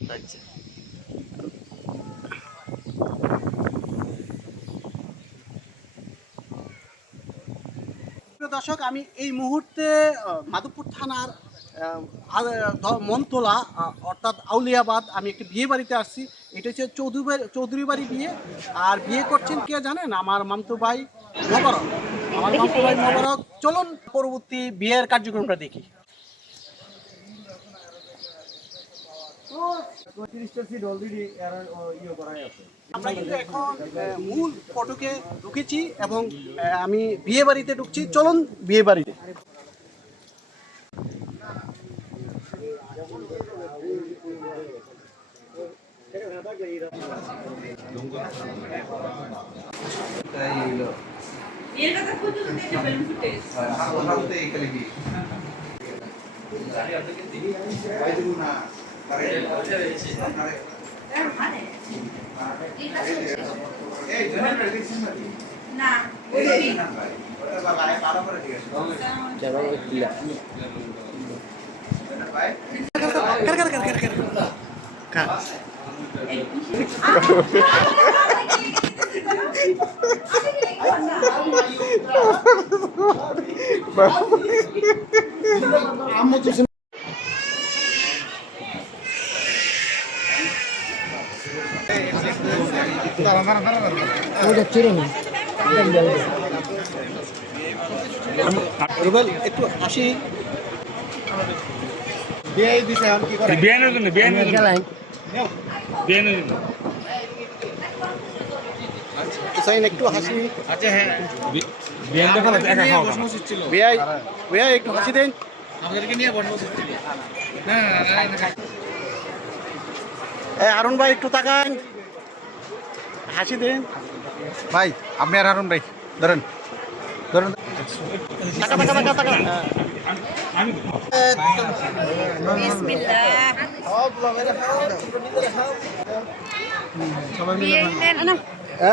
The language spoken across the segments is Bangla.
আচ্ছা দর্শক আমি এই মুহূর্তে মাধবপুর থানার মনতলা অর্থাৎ আউলিয়াবাদ আমি একটি বিয়ে বাড়িতে আসছি। এটা হচ্ছে চৌধুরী চৌধুরী বাড়ি বিয়ে। আর বিয়ে করছেন কে জানেন? আমার মামতো ভাই মোবারক। আমার মামতো ভাই মোবারক। চলুন পরবর্তী বিয়ের কার্যক্রমটা দেখি। আমরা কিন্তু এখন মূল ফটোকে ঢুকেছি এবং আমি বিয়ে বাড়িতে ঢুকছি। চলুন বিয়ে বাড়িতে। বিয়ের কথা খুঁজতে বেলুন ফুটেজ রুবেল একটু হাসি বিয়ানের জন্য বিয়ানের জন্য বিয়ানের জন্য হুসাইন একটু হাসি আচ্ছা হ্যাঁ। বিয়াই বিয়াই একটু হাসি দেন আমাদেরকে নিয়ে বসবো না না না না, না এ হারুন ভাই একটু তাকান হাসি দেন ভাই আপনি আর হারুন ভাই ধরেন ধরেন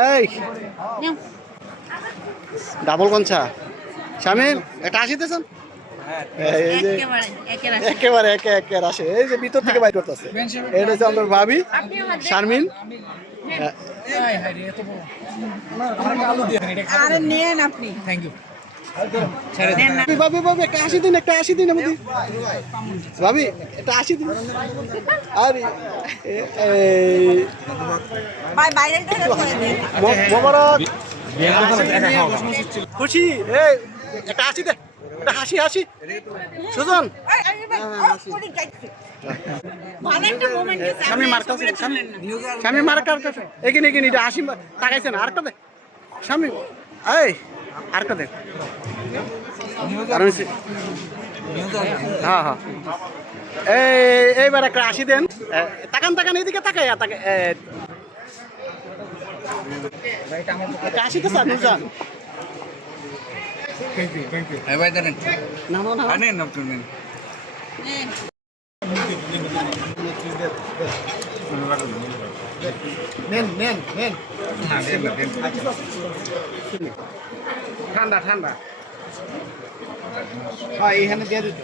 এই ডাবল কঞ্চা শামিম এটা এই একেবারে একে একে আসে এই যে ভিতর থেকে বাইর করতেছে এটা হচ্ছে আমার ভাবি শারমিন আরে নেন আপনি। থ্যাংক ইউ ভাবি ভাবি একটা হাসি দিন একটা হাসি দিন আমাদের। ভাবি একটা দিন। আরে মোবারক। খুশি এই একটা হাসি দে। একটা হাসি হাসি। সুজন। স্বামী আপনি মার কাছে সবটা স্বামী কাছে। এখানে এখানে এটা হাসি তাকাইছে না আরেকটা দে। স্বামী এই। আরেকটা দে। হ্যাঁ হ্যাঁ। এই এইবার একটা হাসি দেন। তাকান তাকান এদিকে তাকাই তাকে হাসি তো স্যার নুরজান হ্যাঁ ভাই জানেন না না না আনেন আপনি নেন নেন। নেন নেন নেন না দেন না দেন ঠান্ডা ঠান্ডা হ্যাঁ এইখানে দিয়ে দিতে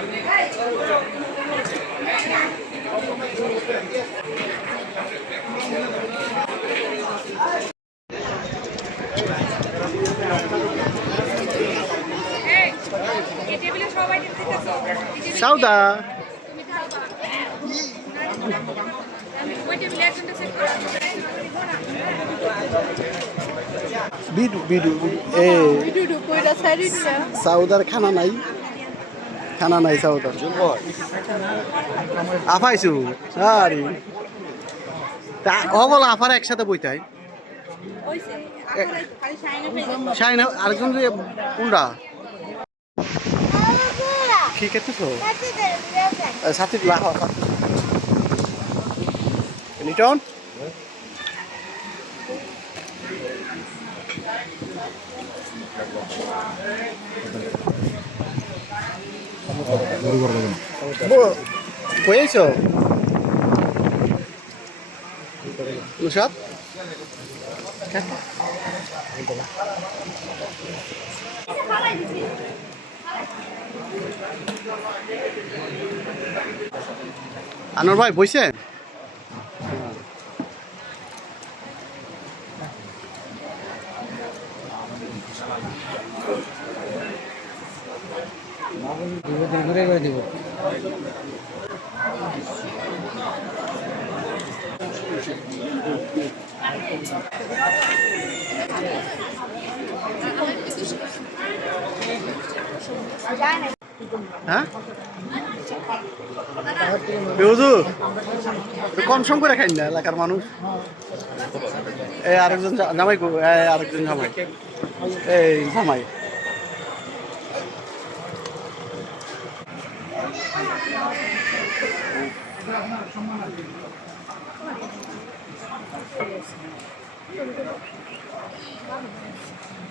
এই, এই টেবিলে সবাই দিতেছো। এই করো। বিডু বিডু। এ সাউদার খানা নাই। খানা নাই সাউদার আফাইছু আরে। তা ও বলো, আফার একসাথে বইতাই শাইন আরেকজন কোনটা ঠিক আছে তো? সাথে লাহ বয়েছ নুসাদ আনোয়ার ভাই বইছে? ঘুরে করে দিব হ্যাঁ? কম সম করে খাই না এলাকার মানুষ। এই আরেকজন জামাই আরেকজন জামাই। এই জামাই।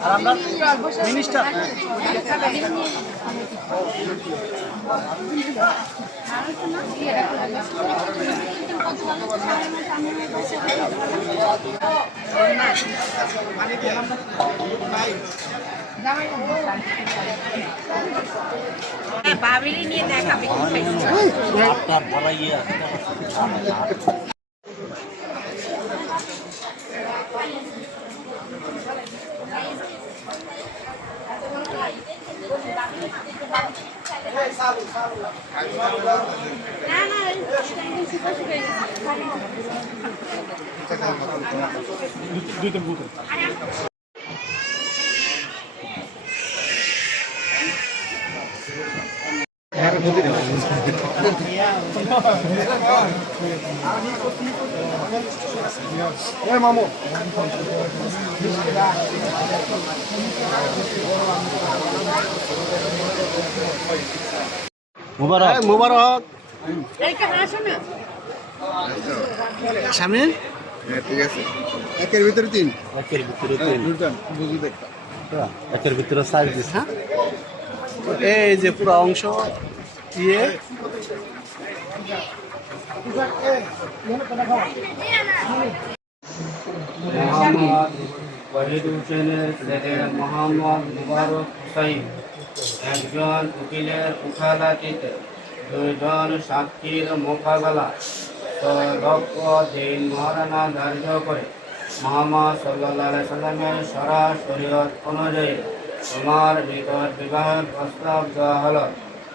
আর আমরা মিনিস্টার বাবিরি নিয়ে দেখাবে। না না শুকা শুকা মুবারক মুবারক। এইটা হাসো না। স্বামী ঠিক আছে। একের ভিতরে তিন। একের ভিতরে তিন। বুঝি দেখতা। একের ভিতরে চার দিস হ্যাঁ? এই যে পুরো অংশ। হুসাইন একজন উকিলের উকালাতিতে দুইজন সাক্ষীর মোকাবেলা লক্ষ দিন মহারানা ধার্য করে মোহাম্মদ সাল্লাহ সাল্লামের সরা শরীয়ত অনুযায়ী তোমার নিকট বিবাহের প্রস্তাব দেওয়া হলো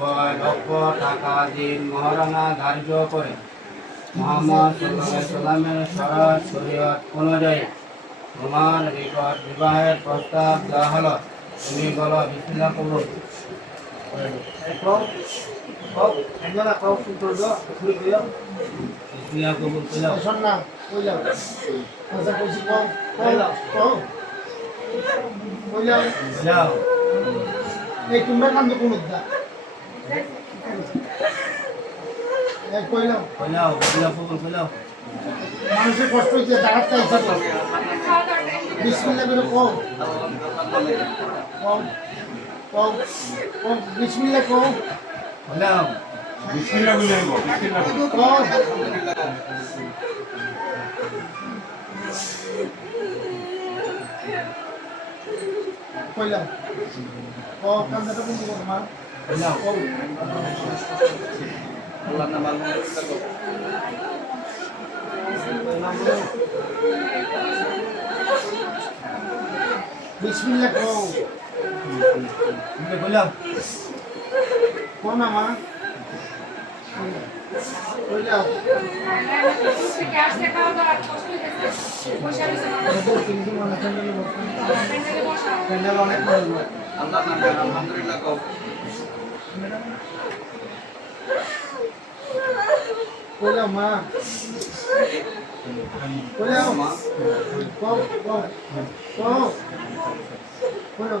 ছয় লক্ষ টাকা দিন মহারণা ধার্য করে। মোহাম্মদ সাল্লাহ সাল্লামের সরাস শরীয়ত অনুযায়ী তোমার নিকট বিবাহের প্রস্তাব দেওয়া হলো। তুমি বলো, বিসমিল্লাহ কবুল বিসমিল্লাহ কবুল কইলাও শোন না কই যাও। কইছি কও কও কও কই যাও যাও এই তোমরা কান্দ মানুষের কষ্ট হইতে দাঁড়াত চাইছে বিসমিল্লাহ করে কও কও কও কও বিসমিল্লাহ কও কইলাও কও কইলাম ও কান্দাটা বন্ধ করো মা কইলাম। ও আল্লাহ নাম আল্লাহ বিসমিল্লাহ কও কইলাম কও না মা মনে আল্লাহ আলহামদুলিল্লাহ কও কইলাম মা কইলাম মা কও কও কও কইলাম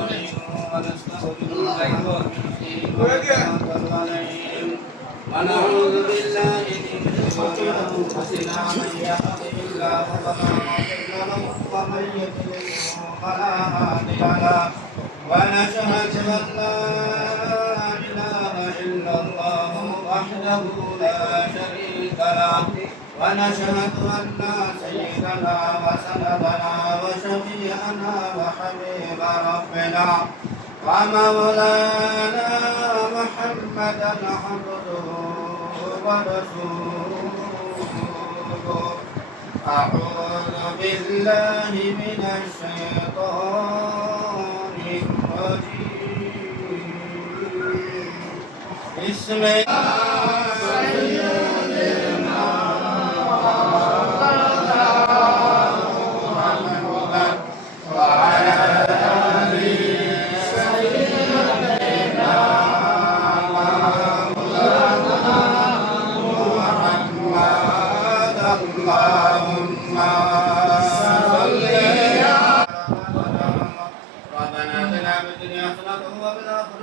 ونعوذ بالله من شرور انفسنا من يهده الله فلا مضل له ومن يضلل له ونشهد أن لا اله شريك له سيدنا وسندنا وشفيعنا وحبيب ربنا. ومولانا محمدا عبده ورسوله أعوذ بالله من الشيطان الرجيم بسم اللهم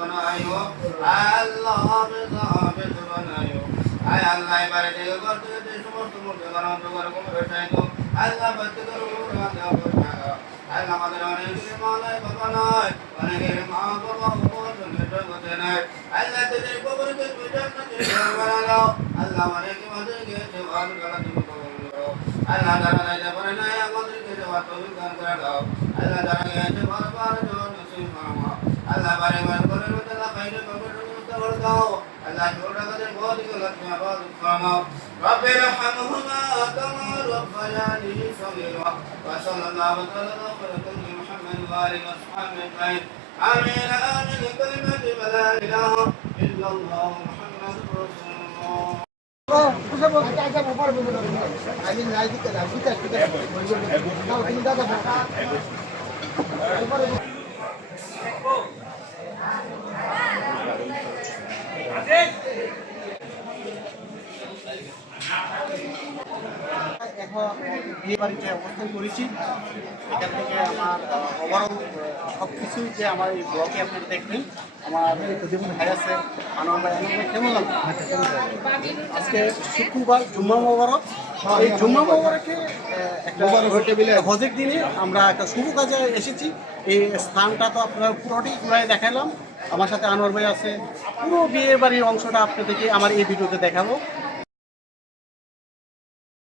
বানায়ো আল্লাহ হাফেজ হাফেজ বানায়ো আয় আল্লাহ, এবারে যে করতে যে সমস্ত মূর্তি বানান্ত করে কোনো বেটাই তো আল্লাহ বাচ্চা করে আল্লাহ, আমাদের অনেকের মা নাই বাবা নয়, অনেকের মা বাবা নাই আল্লাহ আল্লাহ অনেকে মাঝে গেছে ভালো গালা দিব আল্লাহ নাই যাবে নাই, আমাদেরকে যাওয়ার তবে দান করে দাও। আল্লাহ যারা গেছে বারবার জন নসিব আল্লাহ করে দাও আল্লাহ ছোটা কাদের বহুত গলত আবাদ ফরমাও رب ارحمهما كما ربياني صغيرا وصلى الله تعالى على خير محمد وآله وصحبه أجمعين آمين آمين كلمة لا إله إلا الله محمد رسول الله আমি নাই দিতে না বিকাশ বিকাশ দাও তুমি দাদা এখন বিয়ে বাড়িতে অবস্থান করেছি। এখান থেকে আমার ওভারঅল সব কিছুই যে আমার এই ব্লগে আপনারা দেখবেন আমার ভাই আছে আনন্দ ভাই আনন্দ ভাই কেমন লাগল? আজকে শুক্রবার জুম্মা মোবারক। এই জুম্মা মোবারকে আহ, একটা হজের দিনে আমরা একটা শুভ কাজে এসেছি। এই স্থানটা তো আপনারা পুরোটি ঘুরাই দেখালাম। আমার সাথে আনোয়ার ভাই আছে। পুরো বিয়ে বাড়ির অংশটা আপনাদেরকে আমার এই ভিডিওতে দেখাবো।